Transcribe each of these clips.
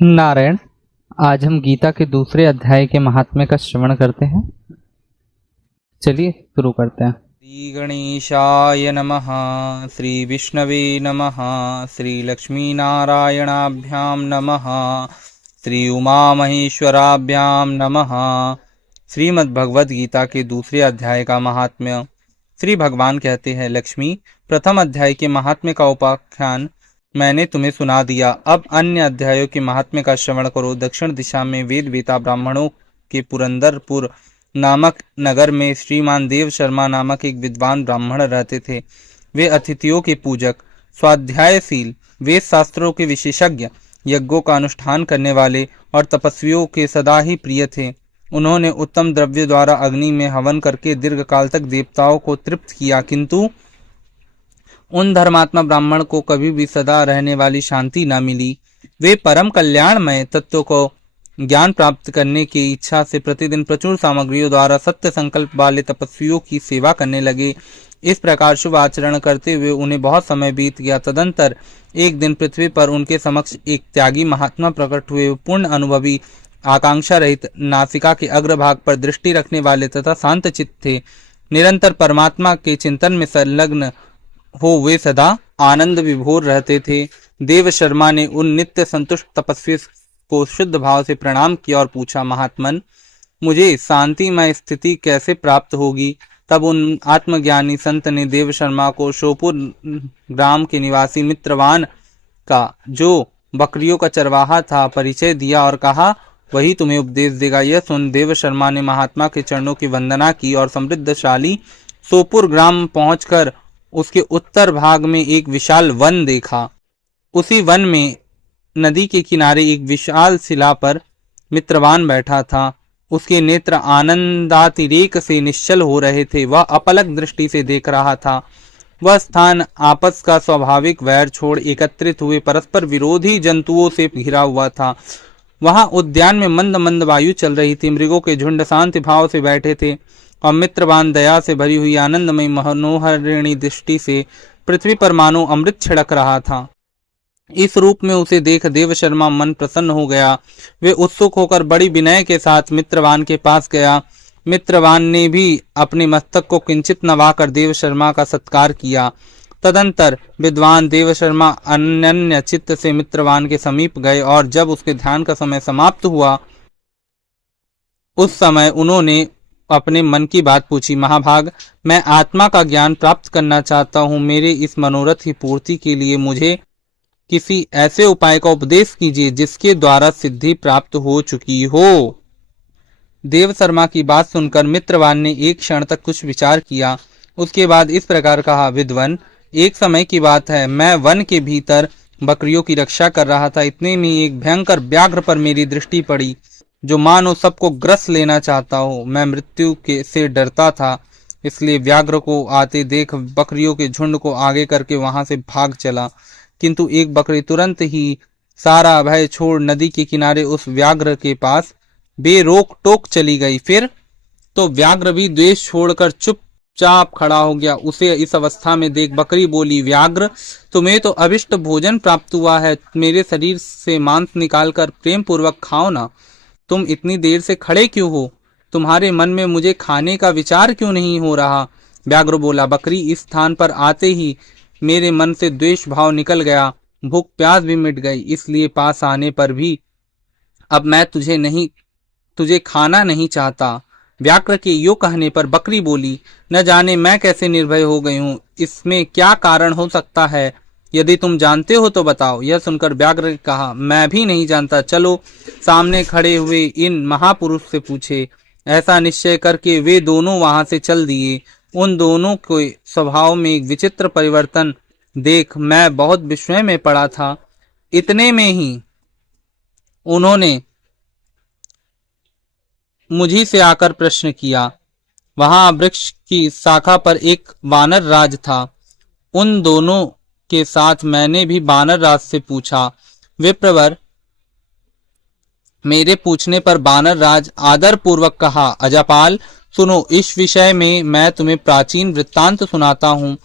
नारायण। आज हम गीता के दूसरे अध्याय के महात्म्य का श्रवण करते हैं। चलिए शुरू करते हैं। श्री गणेशाय नमः। श्री विष्णवे नमः। श्री लक्ष्मी नारायणाभ्याम नमः। श्री उमा महेश्वराभ्याम नमः। श्रीमद् भगवद गीता के दूसरे अध्याय का महात्म्य। श्री भगवान कहते हैं, लक्ष्मी, प्रथम अध्याय के महात्म्य का उपाख्यान मैंने तुम्हें सुना दिया। अब अन्य अध्यायों के महात्म्य का श्रवण करो। दक्षिण दिशा में वेद वेता ब्राह्मणों के पुरंदरपुर नामक नगर में श्रीमान देव शर्मा नामक एक विद्वान ब्राह्मण रहते थे। वे अतिथियों के पूजक, स्वाध्यायशील, वेद शास्त्रों के विशेषज्ञ, यज्ञों का अनुष्ठान करने वाले और तपस्वियों के सदा ही प्रिय थे। उन्होंने उत्तम द्रव्य द्वारा अग्नि में हवन करके दीर्घ काल तक देवताओं को तृप्त किया, किंतु उन धर्मात्मा ब्राह्मण को कभी भी सदा रहने वाली शांति न मिली। वे परम कल्याणमय तत्व को ज्ञान प्राप्त करने की इच्छा से प्रतिदिन प्रचुर सामग्रियों द्वारा सत्य संकल्प वाले तपस्वियों की सेवा करने लगे। इस प्रकार शुभ आचरण करते हुए उन्हें बहुत समय बीत गया। तदंतर एक दिन पृथ्वी पर उनके समक्ष एक त्यागी महात्मा प्रकट हुए। पूर्ण अनुभवी, आकांक्षा रहित, नासिका के अग्रभाग पर दृष्टि रखने वाले तथा शांत चित्त थे। निरंतर परमात्मा के चिंतन में संलग्न हो वे सदा आनंद विभोर रहते थे। देव शर्मा ने उन नित्य संतुष्ट तपस्वी को शुद्ध भाव से प्रणाम किया और पूछा, महात्मन, मुझे शांतिमय स्थिति कैसे प्राप्त होगी? तब उन आत्मज्ञानी संत ने देव शर्मा को शोपुर ग्राम के निवासी मित्रवान का, जो बकरियों का चरवाहा था, परिचय दिया और कहा, वही तुम्हें उपदेश देगा। यह सुन देव शर्मा ने महात्मा के चरणों की वंदना की और समृद्धशाली सोपुर ग्राम पहुंचकर उसके उत्तर भाग में एक विशाल वन देखा। उसी वन में नदी के किनारे एक विशाल शिला पर मित्रवान बैठा था। उसके नेत्र आनंदातिरेक से निश्चल हो रहे थे। वह अपलक दृष्टि से देख रहा था। वह स्थान आपस का स्वाभाविक वैर छोड़ एकत्रित हुए परस्पर विरोधी जंतुओं से घिरा हुआ था। वहां उद्यान में मंद मंद वायु चल रही थी। मृगों के झुंड शांति भाव से बैठे थे और मित्रवान दया से भरी हुई आनंदमय मनोहरिणी दृष्टि से पृथ्वी पर मानो अमृत छिड़क रहा था। इस रूप में उसे देख देव शर्मा मन प्रसन्न हो गया। वे उत्सुक होकर बड़ी विनय के साथ मित्रवान के पास गया। मित्रवान ने भी अपने मस्तक को किंचित नवाकर देव शर्मा का सत्कार किया। तदंतर विद्वान देव शर्मा अनन्य चित्त से मित्रवान के समीप गए और जब उसके ध्यान का समय समाप्त हुआ, उस समय उन्होंने अपने मन की बात पूछी। महाभाग, मैं आत्मा का ज्ञान प्राप्त करना चाहता हूँ। मेरे इस मनोरथ की पूर्ति के लिए मुझे किसी ऐसे उपाय का उपदेश कीजिए जिसके द्वारा सिद्धि प्राप्त हो चुकी हो। देव शर्मा की बात सुनकर मित्रवान ने एक क्षण तक कुछ विचार किया। उसके बाद इस प्रकार कहा, विद्वन, एक समय की बात है, मैं वन के भीतर बकरियों की रक्षा कर रहा था। इतने में एक भयंकर व्याघ्र पर मेरी दृष्टि पड़ी, जो मानो सबको ग्रस लेना चाहता हो। मैं मृत्यु के से डरता था, इसलिए व्याघ्र को आते देख बकरियों के झुंड को आगे करके वहां से भाग चला। किंतु एक बकरी तुरंत ही सारा भय छोड़ नदी के किनारे उस व्याघ्र के पास बेरोक टोक चली गई। फिर तो व्याघ्र भी द्वेष छोड़कर चुपचाप खड़ा हो गया। उसे इस अवस्था में देख बकरी बोली, व्याघ्र, तुम्हें तो अभिष्ट भोजन प्राप्त हुआ है। मेरे शरीर से मांस निकालकर प्रेम पूर्वक खाओ ना। तुम इतनी देर से खड़े क्यों हो? तुम्हारे मन में मुझे खाने का विचार क्यों नहीं हो रहा? व्याघ्र बोला, बकरी, इस स्थान पर आते ही मेरे मन से द्वेष भाव निकल गया, भूख प्यास भी मिट गई। इसलिए पास आने पर भी अब मैं तुझे खाना नहीं चाहता। व्याघ्र के यो कहने पर बकरी बोली, न जाने मैं कैसे निर्भय हो गई हूँ। इसमें क्या कारण हो सकता है? यदि तुम जानते हो तो बताओ। यह सुनकर व्याघ्र ने कहा, मैं भी नहीं जानता। चलो सामने खड़े हुए इन महापुरुष से पूछे। ऐसा निश्चय करके वे दोनों वहां से चल दिए। उन दोनों के स्वभाव में एक विचित्र परिवर्तन देख मैं बहुत विस्मय में पड़ा था। इतने में ही उन्होंने मुझी से आकर प्रश्न किया। वहां वृक्ष की शाखा पर एक वानर राज था। उन दोनों के साथ मैंने भी वानर राज से पूछा। विप्रवर, मेरे पूछने पर वानर राज आदर पूर्वक कहा, अजापाल, सुनो, इस विषय में मैं तुम्हें प्राचीन वृत्तांत सुनाता हूँ।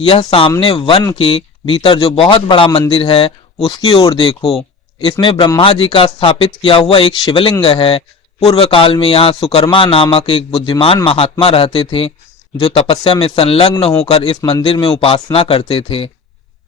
यह सामने वन के भीतर जो बहुत बड़ा मंदिर है, उसकी ओर देखो। इसमें ब्रह्मा जी का स्थापित किया हुआ एक शिवलिंग है। पूर्व काल में यहाँ सुकर्मा नामक एक बुद्धिमान महात्मा रहते थे, जो तपस्या में संलग्न होकर इस मंदिर में उपासना करते थे।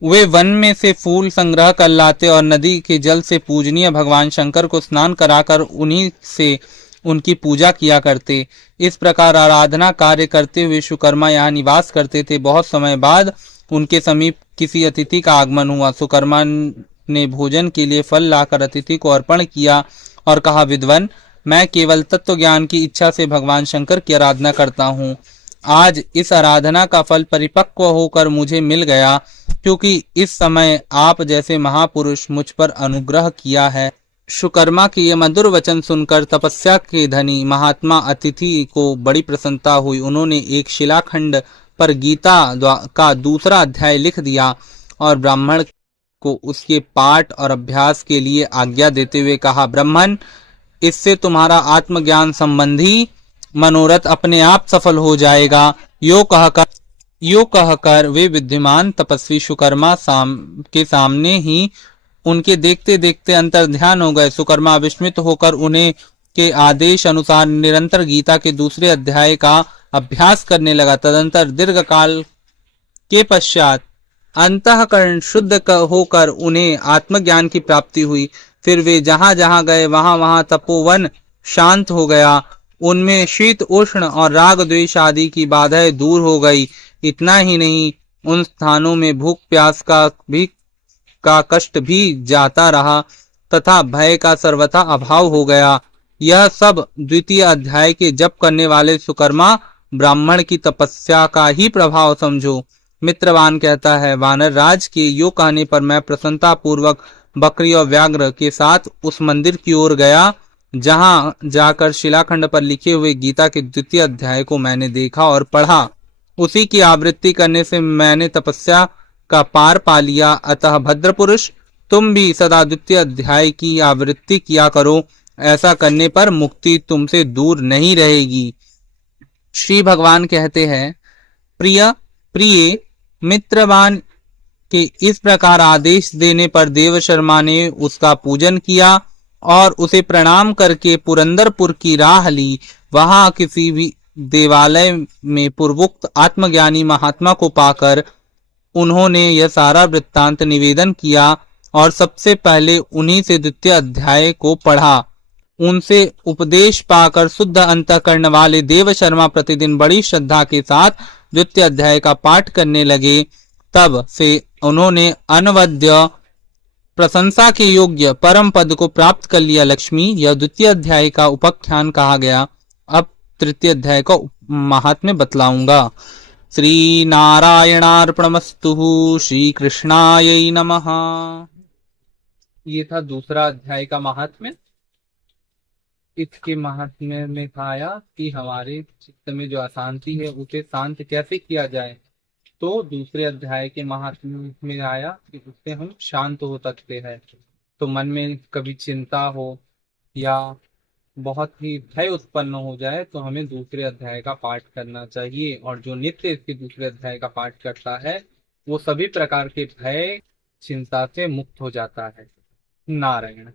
वे वन में से फूल संग्रह कर लाते और नदी के जल से पूजनीय भगवान शंकर को स्नान कराकर उन्हीं से उनकी पूजा किया करते। इस प्रकार आराधना कार्य करते हुए सुकर्मा यहाँ निवास करते थे। बहुत समय बाद उनके समीप किसी अतिथि का आगमन हुआ। सुकर्मा ने भोजन के लिए फल लाकर अतिथि को अर्पण किया और कहा, विद्वन, मैं केवल तत्व ज्ञान की इच्छा से भगवान शंकर की आराधना करता हूँ। आज इस आराधना का फल परिपक्व होकर मुझे मिल गया, क्योंकि इस समय आप जैसे महापुरुष मुझ पर अनुग्रह किया है। सुकर्मा के ये मधुर वचन सुनकर तपस्या के धनी महात्मा अतिथि को बड़ी प्रसन्नता हुई। उन्होंने एक शिलाखंड पर गीता का दूसरा अध्याय लिख दिया और ब्राह्मण को उसके पाठ और अभ्यास के लिए आज्ञा देते हुए कहा, ब्राह्मण, इससे तुम्हारा आत्मज्ञान संबंधी मनोरथ अपने आप सफल हो जाएगा। यो कहकर वे विद्यमान तपस्वी सुकर्मा के सामने ही उनके देखते देखते अंतर ध्यान हो गए। सुकर्मा विस्मित होकर उन्हें के आदेश अनुसार निरंतर गीता के दूसरे अध्याय का अभ्यास करने लगा। तदंतर दीर्घ काल के पश्चात अंतःकरण शुद्ध होकर उन्हें आत्मज्ञान की प्राप्ति हुई। फिर वे जहां जहां गए वहां वहां तपोवन शांत हो गया। उनमें शीत उष्ण और राग द्वेष आदि की बाधाएं दूर हो गई। इतना ही नहीं, उन स्थानों में भूख प्यास का कष्ट भी जाता रहा तथा भय का सर्वथा अभाव हो गया। यह सब द्वितीय अध्याय के जप करने वाले सुकर्मा ब्राह्मण की तपस्या का ही प्रभाव समझो। मित्रवान कहता है, वानर राज के यो कहने पर मैं प्रसन्नता पूर्वक बकरी और व्याघ्र के साथ उस मंदिर की ओर गया, जहां जाकर शिलाखंड पर लिखे हुए गीता के द्वितीय अध्याय को मैंने देखा और पढ़ा। उसी की आवृत्ति करने से मैंने तपस्या का पार पा लिया। अतः भद्र पुरुष, तुम भी सदा द्वितीय अध्याय की आवृत्ति किया करो। ऐसा करने पर मुक्ति तुमसे दूर नहीं रहेगी। श्री भगवान कहते हैं, प्रिय मित्रवान के इस प्रकार आदेश देने पर देव शर्मा ने उसका पूजन किया और उसे प्रणाम करके पुरंदरपुर की राह ली। वहां किसी भी देवालय में पूर्वोक्त आत्मज्ञानी महात्मा को पाकर उन्होंने यह सारा वृत्तांत निवेदन किया और सबसे पहले उन्हीं से द्वितीय अध्याय को पढ़ा। उनसे उपदेश पाकर शुद्ध अंतःकरण वाले देव शर्मा प्रतिदिन बड़ी श्रद्धा के साथ द्वितीय अध्याय का पाठ करने लगे। तब से उन्होंने अनवद्य प्रशंसा के योग्य परम पद को प्राप्त कर लिया। लक्ष्मी, यह द्वितीय अध्याय का उपाख्यान कहा गया। अब तृतीय अध्याय का महात्म्य बतलाऊंगा। श्री नारायणार्पणमस्तु। श्री कृष्णाय नमः। ये था दूसरा अध्याय का महात्म्य। इसके महात्म्य में कहा कि हमारे चित्त में जो अशांति है उसे शांत कैसे किया जाए। तो दूसरे अध्याय के महात्म्य में आया कि उससे हम शांत हो सकते हैं। तो मन में कभी चिंता हो या बहुत ही भय उत्पन्न हो जाए तो हमें दूसरे अध्याय का पाठ करना चाहिए। और जो नित्य इसके दूसरे अध्याय का पाठ करता है वो सभी प्रकार के भय चिंता से मुक्त हो जाता है। नारायण।